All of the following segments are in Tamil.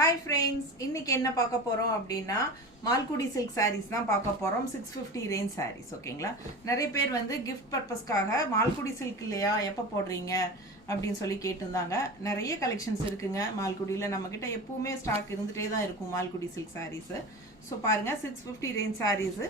Hi friends, இன்னைக்கு என்ன பார்க்க போறோம் அப்படினா மால்குடி silk sarees தான் பார்க்க போறோம். 650 range sarees ஓகேங்களா. நிறைய பேர் வந்து gift purposeக்காக மால்குடி silk இல்லையா எப்ப போடுறீங்க அப்படினு சொல்லி கேட்டிருந்தாங்க. நிறைய கலெக்ஷன்ஸ் இருக்குங்க மால்குடில. நம்மகிட்ட எப்பவுமே ஸ்டாக் இருந்துட்டே தான் இருக்கும் மால்குடி silk sarees. சோ பாருங்க 650 range sarees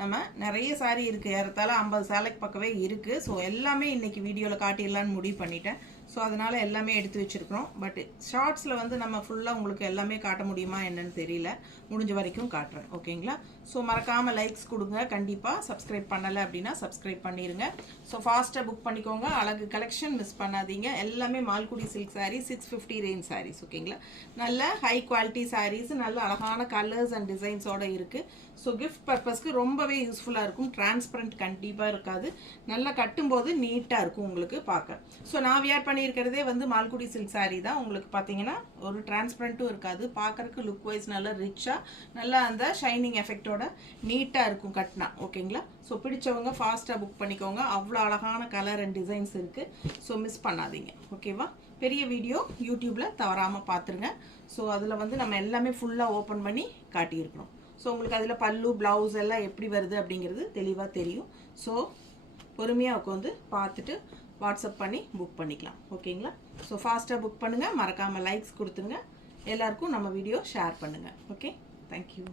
நம்ம நிறைய saree இருக்கு. ஏறத்தாழ 50 சேலைக்கு பக்கவே இருக்கு. சோ எல்லாமே இன்னைக்கு வீடியோல காட்டிடலாம்னு முடிவு பண்ணிட்டேன். சோ அதனால எல்லாமே எடுத்து வச்சிருக்கோம். பட் ஷார்ட்ஸ்ல வந்து நம்ம ஃபுல்லா உங்களுக்கு எல்லாமே காட்ட முடியுமா என்னன்னு தெரியல. முடிஞ்ச வரைக்கும் காட்டுறேன். ஓகேங்களா? சோ மறக்காம லைக்ஸ் கொடுங்க. கண்டிப்பா Subscribe பண்ணல அப்படினா Subscribe பண்ணிருங்க. சோ ஃபாஸ்டா புக் பண்ணிக்கோங்க. அழகு கலெக்ஷன் மிஸ் பண்ணாதீங்க. எல்லாமே Malgudi silk saree 650 range sarees ஓகேங்களா. நல்ல ஹை குவாலிட்டி sarees, நல்ல அழகான கலர்ஸ் அண்ட் டிசைன்ஸோட இருக்கு. சோ கிஃப்ட் பர்பஸ்க்கு ரொம்பவே யூஸ்ஃபுல்லா இருக்கும். டிரான்ஸ்பரண்ட் கண்டிப்பா இருக்காது. நல்லா கட்டும்போது நீட்டா இருக்கும் உங்களுக்கு பார்க்க. சோ நான் வியர் பண்ணியிருக்கிறதே வந்து மால்குடி silk saree தான். உங்களுக்கு பாத்தீங்கன்னா ஒரு டிரான்ஸ்பரண்ட்டும் இருக்காது. பார்க்கறதுக்கு லுக் வைஸ் நல்ல ரிச்சா நல்ல அந்த ஷைனிங் எஃபெக்ட்டோட நீட்டா இருக்கும் கட்டினா. ஓகேங்களா? சோ பிடிச்சவங்க ஃபாஸ்டா புக் பண்ணிக்கோங்க. அவ்வளோ அழகான கலர் அண்ட் டிசைன்ஸ் இருக்கு. சோ மிஸ் பண்ணாதீங்க. ஓகேவா? பெரிய வீடியோ யூடியூப்ல தவறாம பாத்துருங்க. சோ அதுல வந்து நம்ம எல்லாமே ஃபுல்லா ஓபன் பண்ணி காட்டியிருக்கிறோம். ஸோ உங்களுக்கு அதில் பல்லு ப்ளவுஸ் எல்லாம் எப்படி வருது அப்படிங்கிறது தெளிவாக தெரியும். ஸோ பொறுமையாக உட்காந்து பார்த்துட்டு வாட்ஸ்அப் பண்ணி புக் பண்ணிக்கலாம். ஓகேங்களா? ஸோ ஃபாஸ்ட்டாக புக் பண்ணுங்கள். மறக்காமல் லைக்ஸ் கொடுத்துருங்க. எல்லாருக்கும் நம்ம வீடியோ ஷேர் பண்ணுங்கள். Okay, thank you.